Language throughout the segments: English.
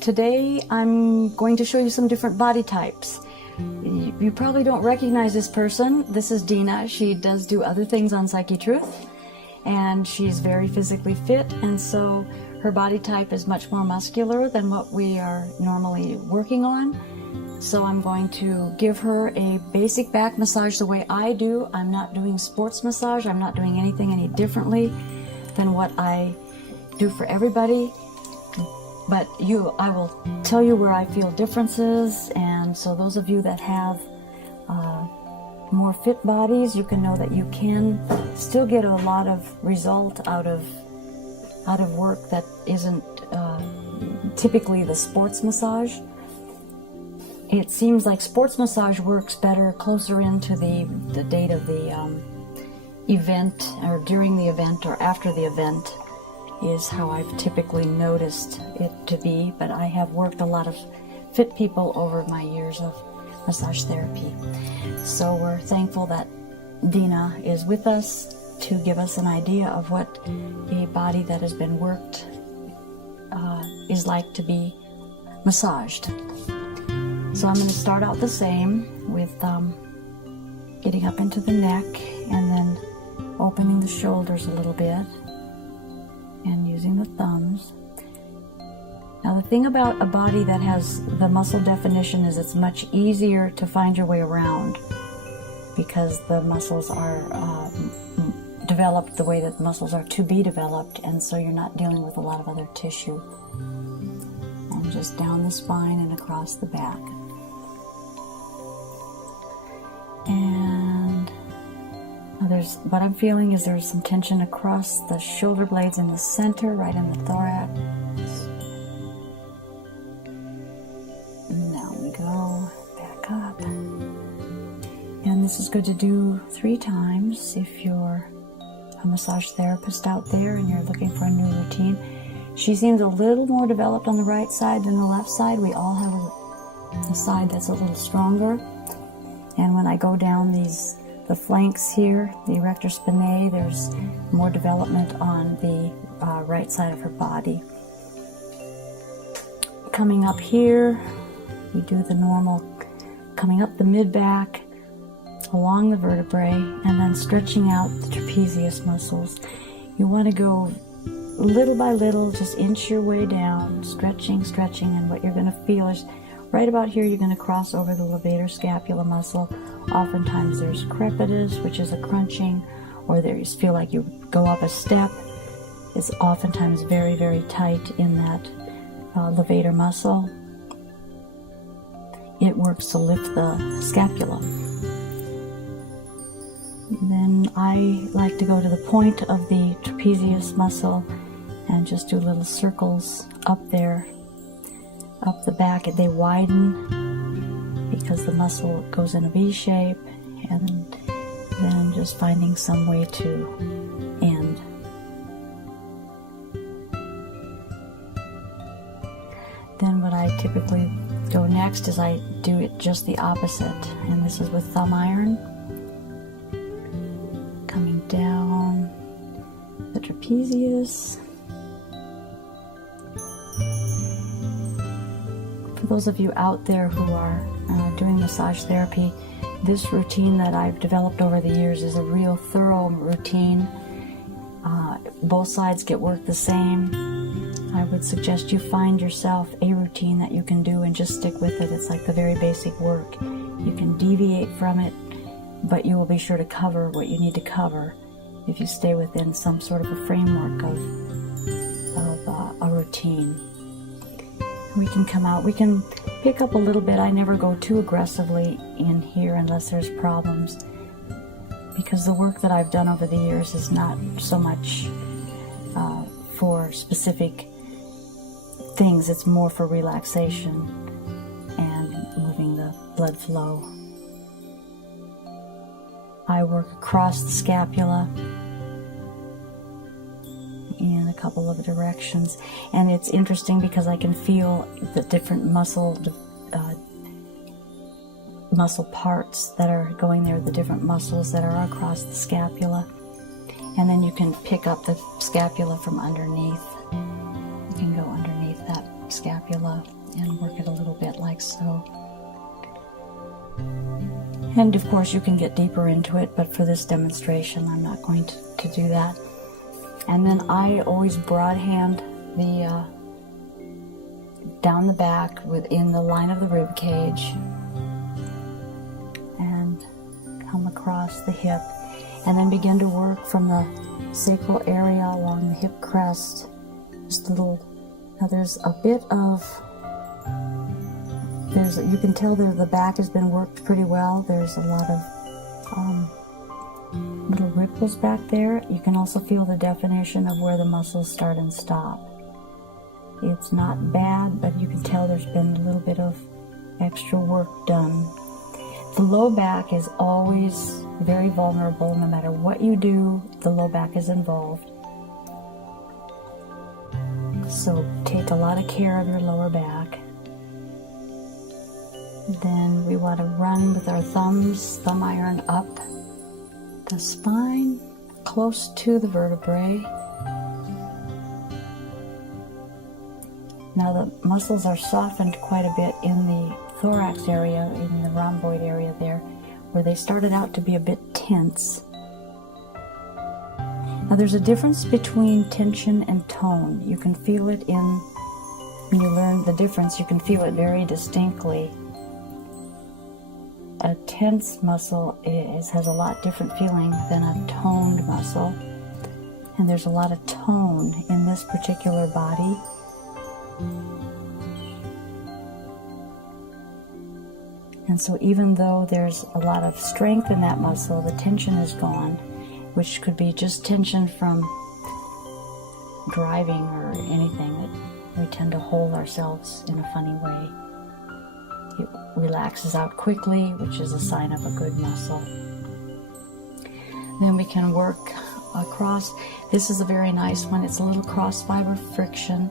Today I'm going to show you some different body types. You probably don't recognize this person. This is Dena. She does do other things on Psyche Truth, and she's very physically fit, and so her body type is much more muscular than what we are normally working on. So I'm going to give her a basic back massage the way I do. I'm not doing sports massage. I'm not doing anything any differently than what I do for everybody. But I will tell you where I feel differences, and so those of you that have more fit bodies, you can know that you can still get a lot of result out of work that isn't typically the sports massage. It seems like sports massage works better closer into the date of the event, or during the event, or after the event, is how I've typically noticed it to be. But I have worked a lot of fit people over my years of massage therapy. So we're thankful that Dena is with us to give us an idea of what a body that has been worked is like to be massaged. So I'm going to start out the same with getting up into the neck and then opening the shoulders a little bit and using the thumbs. Now the thing about a body that has the muscle definition is it's much easier to find your way around because the muscles are developed the way that muscles are to be developed, and so you're not dealing with a lot of other tissue. And just down the spine and across the back. And what I'm feeling is there's some tension across the shoulder blades in the center, right in the thorax. Now we go back up. And this is good to do 3 times if you're a massage therapist out there and you're looking for a new routine. She seems a little more developed on the right side than the left side. We all have a side that's a little stronger. And when I go down the flanks here, the erector spinae, there's more development on the right side of her body. Coming up here, we do the normal, coming up the mid-back, along the vertebrae, and then stretching out the trapezius muscles. You want to go little by little, just inch your way down, stretching, and what you're going to feel is right about here, you're going to cross over the levator scapula muscle. Oftentimes there's crepitus, which is a crunching, or there you feel like you go up a step. It's oftentimes very, very tight in that levator muscle. It works to lift the scapula. And then I like to go to the point of the trapezius muscle and just do little circles up there, up the back. They widen because the muscle goes in a V shape, and then just finding some way to end. Then what I typically go next is I do it just the opposite, and this is with thumb iron. Coming down the trapezius. For those of you out there who are doing massage therapy, this routine that I've developed over the years is a real thorough routine. Both sides get worked the same. I would suggest you find yourself a routine that you can do and just stick with it. It's like the very basic work. You can deviate from it, but you will be sure to cover what you need to cover if you stay within some sort of a framework of a routine. We can come out, we can pick up a little bit. I never go too aggressively in here unless there's problems, because the work that I've done over the years is not so much for specific things. It's more for relaxation and moving the blood flow. I work across the scapula in a couple of directions, and it's interesting because I can feel the different muscle parts that are going there, the different muscles that are across the scapula, and then you can pick up the scapula from underneath. You can go underneath that scapula and work it a little bit like so. And of course you can get deeper into it, but for this demonstration I'm not going to do that. And then I always broad hand the down the back within the line of the rib cage and come across the hip, and then begin to work from the sacral area along the hip crest. Just a little. Now there's a bit of, you can tell that the back has been worked pretty well. There's a lot of little ripples back there. You can also feel the definition of where the muscles start and stop. It's not bad, but you can tell there's been a little bit of extra work done. The low back is always very vulnerable. No matter what you do, the low back is involved. So take a lot of care of your lower back. Then we want to run with our thumb iron up the spine, close to the vertebrae. Now the muscles are softened quite a bit in the thorax area, in the rhomboid area there, where they started out to be a bit tense. Now there's a difference between tension and tone. You can feel it when you learn the difference, you can feel it very distinctly. A tense muscle has a lot different feeling than a toned muscle. And there's a lot of tone in this particular body. And so even though there's a lot of strength in that muscle, the tension is gone, which could be just tension from driving or anything that we tend to hold ourselves in a funny way. It relaxes out quickly, which is a sign of a good muscle. Then we can work across. This is a very nice one. It's a little cross fiber friction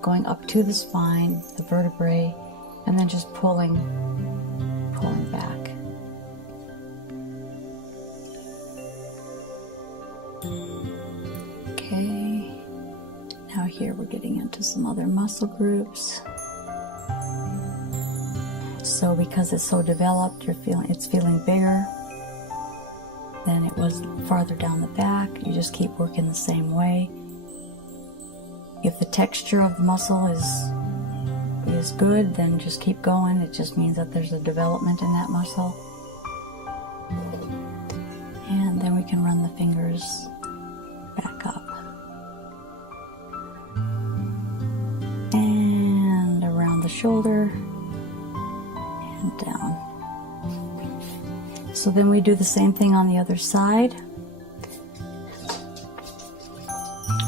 going up to the spine, the vertebrae, and then just pulling back. Okay. Now here we're getting into some other muscle groups. So because it's so developed, it's feeling bigger than it was farther down the back. You just keep working the same way. If the texture of the muscle is good, then just keep going. It just means that there's a development in that muscle. And then we can run the fingers back up. And around the shoulder. Down. So then we do the same thing on the other side.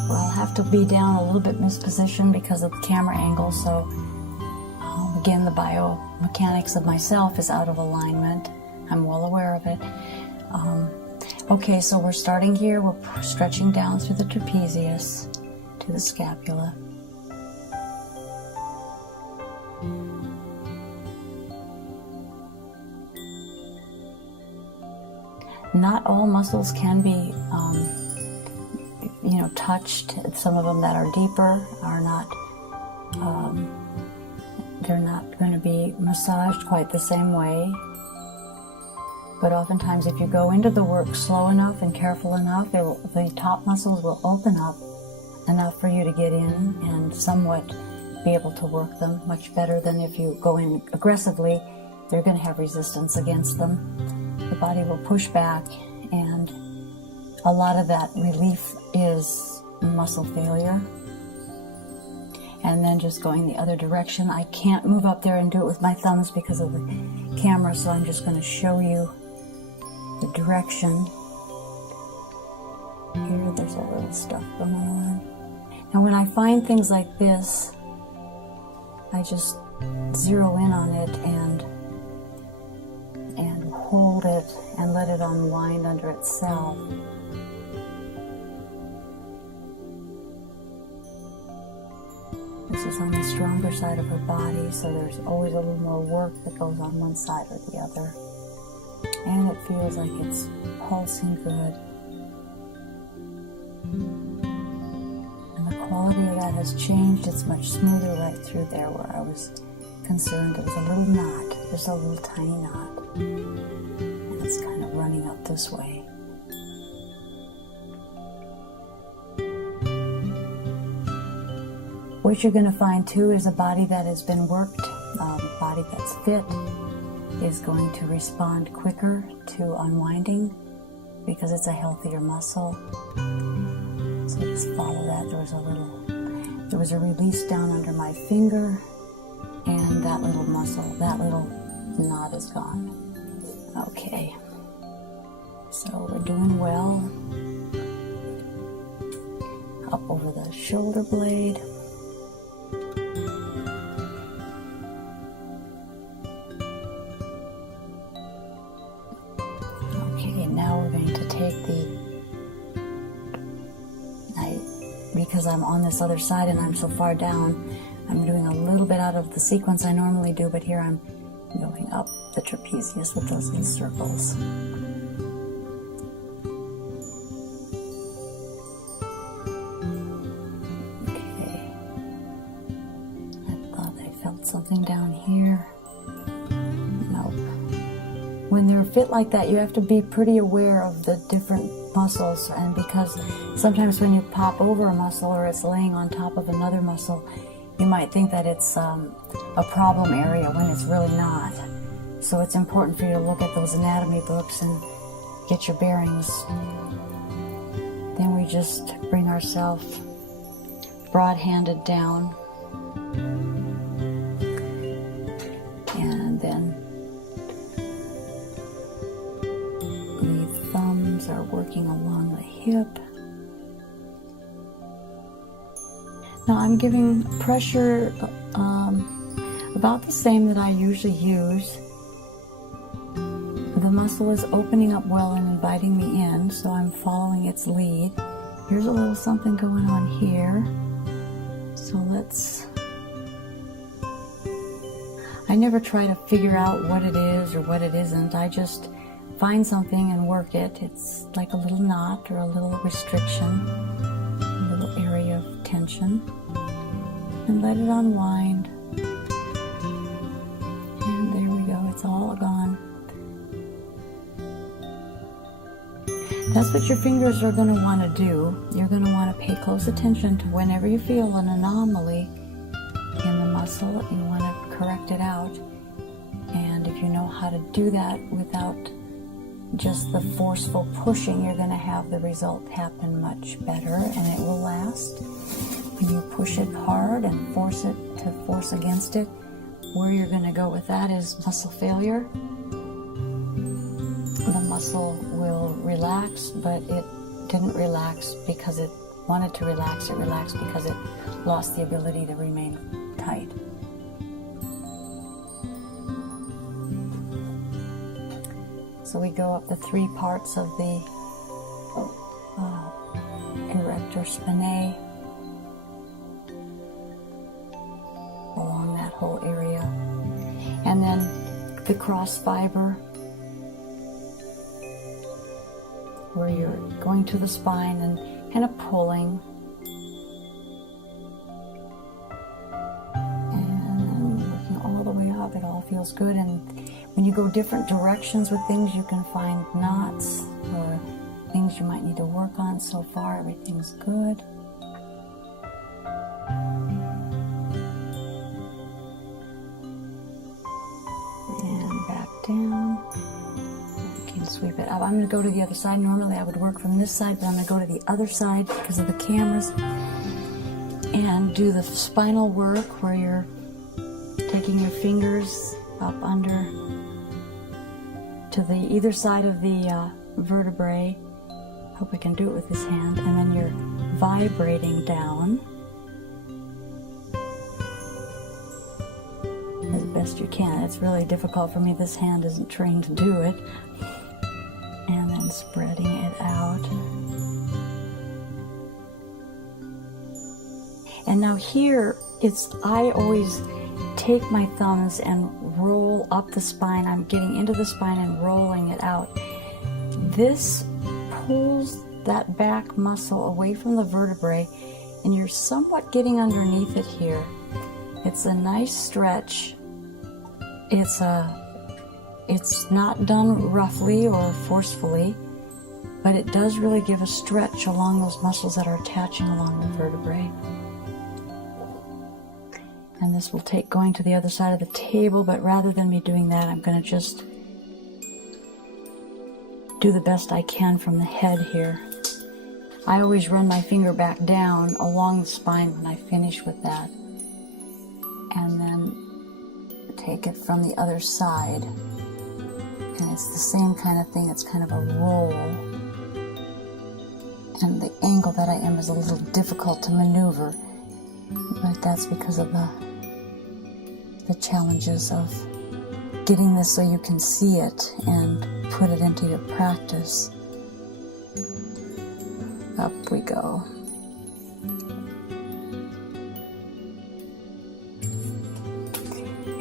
Well, I'll have to be down a little bit mispositioned because of the camera angle, so again, the biomechanics of myself is out of alignment. I'm well aware of it. Okay, so we're starting here. We're stretching down through the trapezius to the scapula. Not all muscles can be, touched. Some of them that are deeper are not, they're not going to be massaged quite the same way. But oftentimes if you go into the work slow enough and careful enough, the top muscles will open up enough for you to get in and somewhat be able to work them much better than if you go in aggressively. They're going to have resistance against them. The body will push back, and a lot of that relief is muscle failure. And then just going the other direction. I can't move up there and do it with my thumbs because of the camera, so I'm just going to show you the direction. Here, there's a little stuff going on. And when I find things like this, I just zero in on it and hold it and let it unwind under itself. This is on the stronger side of her body, so there's always a little more work that goes on one side or the other. And it feels like it's pulsing good. And the quality of that has changed. It's much smoother right through there where I was concerned. It was a little knot, just a little tiny knot. And it's kind of running up this way. What you're going to find too is a body that has been worked, a body that's fit, is going to respond quicker to unwinding because it's a healthier muscle. So just follow that. There was a release down under my finger, and that little muscle, that little knot is gone. Okay, so we're doing well. Up over the shoulder blade. Okay, now we're going to take because I'm on this other side and I'm so far down, I'm doing a little bit out of the sequence I normally do, but here I'm going up the trapezius with those little circles. Okay. I thought I felt something down here. Nope. When they're fit like that, you have to be pretty aware of the different muscles, and because sometimes when you pop over a muscle or it's laying on top of another muscle, you might think that it's a problem area when it's really not. So it's important for you to look at those anatomy books and get your bearings. Then we just bring ourselves broad-handed down, and then the thumbs are working along the hip. Now I'm giving pressure about the same that I usually use. The muscle is opening up well and inviting me in, so I'm following its lead. Here's a little something going on here. So I never try to figure out what it is or what it isn't. I just find something and work it. It's like a little knot or a little restriction, a little area of tension, and let it unwind. And there we go, it's all gone. That's what your fingers are going to want to do. You're going to want to pay close attention to whenever you feel an anomaly in the muscle, you want to correct it out. And if you know how to do that without just the forceful pushing, you're going to have the result happen much better, and it will last. When you push it hard and force it to force against it, where you're going to go with that is muscle failure. The muscle will relax, but it didn't relax because it wanted to relax. It relaxed because it lost the ability to remain tight. So we go up the three parts of the erector spinae, along that whole area. And then the cross fiber, where you're going to the spine and kind of pulling. And working all the way up, it all feels good. And when you go different directions with things, you can find knots or things you might need to work on. So far, everything's good. And back down. Sweep it up. I'm going to go to the other side. Normally I would work from this side, but I'm going to go to the other side because of the cameras and do the spinal work where you're taking your fingers up under to the either side of the vertebrae. Hope I can do it with this hand. And then you're vibrating down as best you can. It's really difficult for me. This hand isn't trained to do it. And then spreading it out. And now here, I always take my thumbs and roll up the spine. I'm getting into the spine and rolling it out. This pulls that back muscle away from the vertebrae and you're somewhat getting underneath it here. It's a nice stretch. It's not done roughly or forcefully, but it does really give a stretch along those muscles that are attaching along the vertebrae. And this will take going to the other side of the table, but rather than me doing that, I'm going to just do the best I can from the head here. I always run my finger back down along the spine when I finish with that. And then take it from the other side. And it's the same kind of thing, it's kind of a roll. And the angle that I am is a little difficult to maneuver, but that's because of the challenges of getting this so you can see it and put it into your practice. Up we go.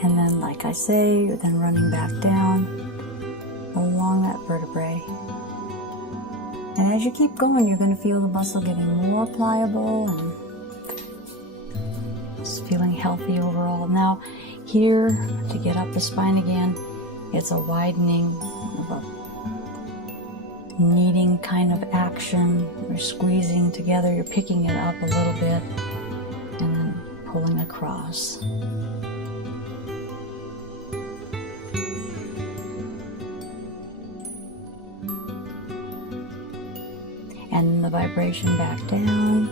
And then, like I say, then running back down along that vertebrae. And as you keep going, you're going to feel the muscle getting more pliable and just feeling healthy overall. Now, here, to get up the spine again, it's a widening of a kneading kind of action. You're squeezing together, you're picking it up a little bit, and then pulling across. And the vibration back down.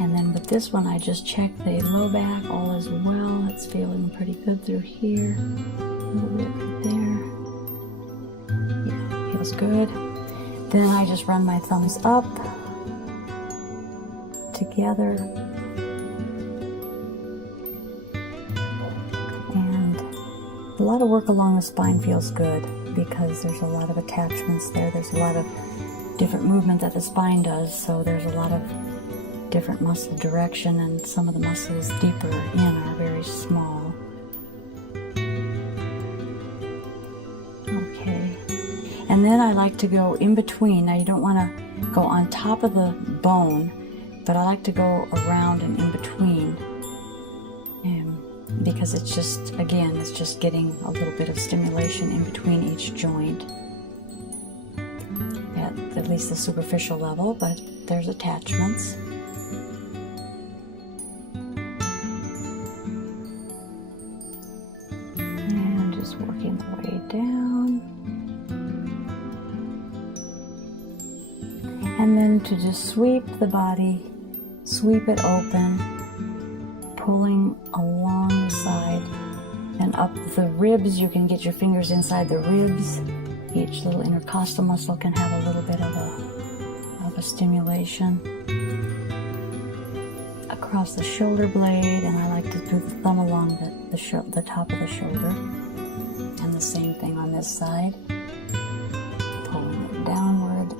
And then with this one, I just checked the low back, all is well. It's feeling pretty good through here. A little bit right there. Yeah, feels good. Then I just run my thumbs up, together. A lot of work along the spine feels good because there's a lot of attachments there. There's a lot of different movement that the spine does, so there's a lot of different muscle direction, and some of the muscles deeper in are very small. Okay. And then I like to go in between. Now you don't want to go on top of the bone, but I like to go around and in between. Because it's just, again, it's just getting a little bit of stimulation in between each joint at least the superficial level, but there's attachments. And just working the way down. And then to just sweep the body, sweep it open, pulling along the side and up the ribs. You can get your fingers inside the ribs. Each little intercostal muscle can have a little bit of a stimulation. Across the shoulder blade, and I like to do the thumb along the top of the shoulder. And the same thing on this side. Pulling it downward.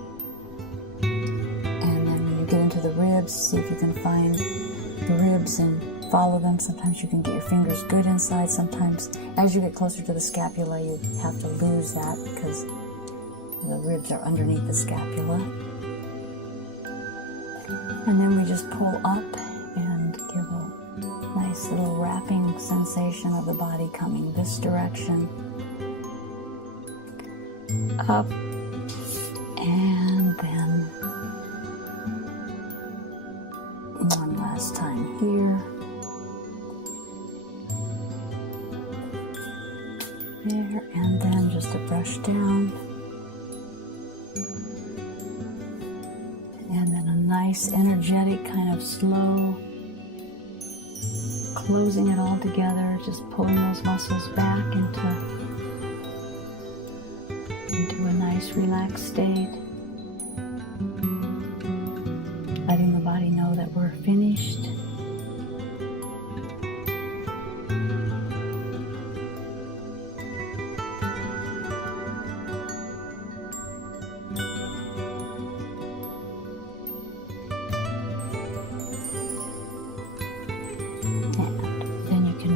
And then when you get into the ribs, see if you can find the ribs and follow them. Sometimes you can get your fingers good inside. Sometimes as you get closer to the scapula, you have to lose that because the ribs are underneath the scapula. And then we just pull up and give a nice little wrapping sensation of the body coming this direction. Up, and then one last time here. There, and then just a brush down. And then a nice energetic kind of slow closing it all together, just pulling those muscles back into a nice relaxed state. Letting the body know that we're finished.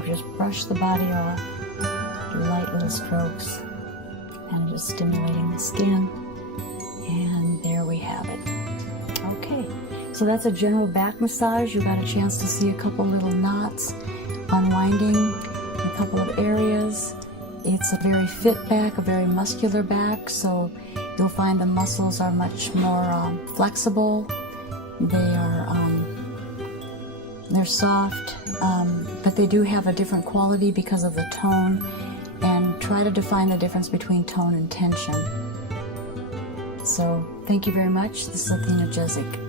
Just brush the body off, light little strokes, and just stimulating the skin. And there we have it. Okay, so that's a general back massage. You got a chance to see a couple little knots unwinding in a couple of areas. It's a very fit back, a very muscular back, so you'll find the muscles are much more flexible. They're soft, but they do have a different quality because of the tone, and try to define the difference between tone and tension. So thank you very much. This is Athena Jezik.